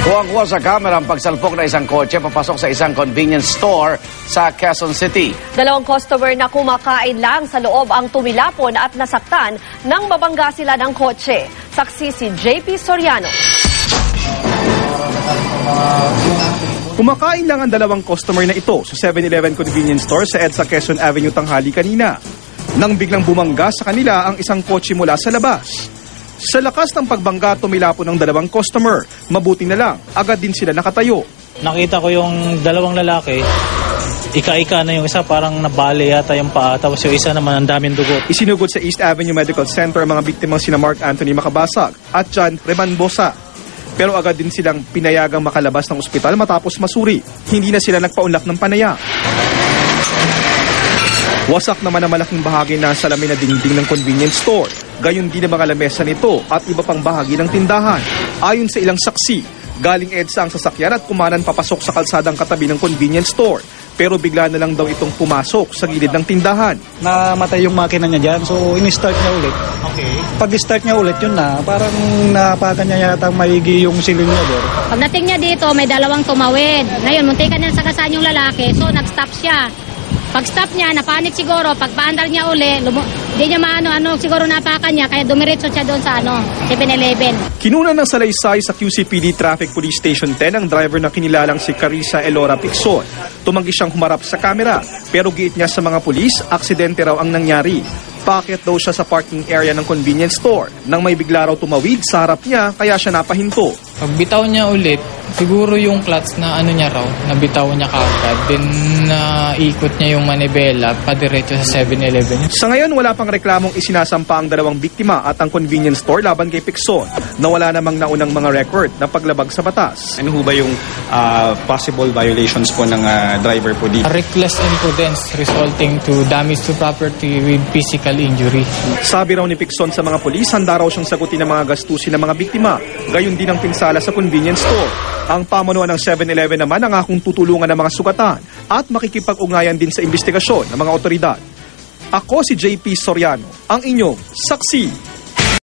Kuwang-kuwa sa kamera ang pagsalpok na isang kotse papasok sa isang convenience store sa Quezon City. Dalawang customer na kumakain lang sa loob ang tumilapon at nasaktan nang mabangga sila ng kotse. Saksi si JP Soriano. Kumakain lang ang dalawang customer na ito sa 7-Eleven convenience store sa EDSA Quezon Avenue tanghali kanina. Nang biglang bumangga sa kanila ang isang kotse mula sa labas. Sa lakas ng pagbangga, tumilapon ng dalawang customer. Mabuti na lang, agad din sila nakatayo. Nakita ko yung dalawang lalaki, ika-ika na yung isa, parang nabali yata yung paa, tapos yung isa naman ang daming dugo. Isinugod sa East Avenue Medical Center ang mga biktimang sina Mark Anthony Macabasag at John Remanbosa. Pero agad din silang pinayagang makalabas ng ospital matapos masuri. Hindi na sila nagpaunlak ng panaya. Wasak naman ang malaking bahagi na salamin na dingding ng convenience store. Gayon din ang mga lamesa nito at iba pang bahagi ng tindahan. Ayon sa ilang saksi, galing EDSA ang sasakyan at kumanan papasok sa kalsadang katabi ng convenience store. Pero bigla na lang daw itong pumasok sa gilid ng tindahan. Namatay yung makina niya dyan, so in-start niya ulit. Okay. Pag-start niya ulit, yun na, parang napakan niya yata maigi yung silinyador. Pagdating niya dito, may dalawang tumawid. Ngayon, muntikan niya sagasaan yung lalaki, so nag-stop siya. Pag-stop niya, napanik siguro. Pag-paandar niya uli, di niya maano siguro napakan niya, kaya dumiretso siya doon sa 7-Eleven. Kinunan ng salaysay sa QCPD Traffic Police Station 10 ang driver na kinilalang si Carissa Elora Picson. Tumanggi siyang humarap sa kamera, pero giit niya sa mga pulis, aksidente raw ang nangyari. Paakyat daw siya sa parking area ng convenience store. Nang may bigla raw tumawid sa harap niya, kaya siya napahinto. Pagbitaw niya ulit, siguro yung clutch na niya raw, nabitaw niya kaagad. Then ikot niya yung manibela, padiretso sa 7-Eleven. Sa ngayon, wala pang reklamong isinasampa ang dalawang biktima at ang convenience store laban kay Picson na wala namang naunang mga record na paglabag sa batas. Ano ho ba yung possible violations po ng driver po dito? Reckless imprudence resulting to damage to property with physical injury. Sabi raw ni Picson sa mga pulis, handa raw siyang sagutin ng mga gastusin ng mga biktima. Gayon din ang pinsala sa convenience store. Ang pamunuan ng 7-Eleven naman ang akong tutulungan ng mga sugatan at makikipag-ugnayan din sa investigasyon ng mga otoridad. Ako si JP Soriano, ang inyong saksi.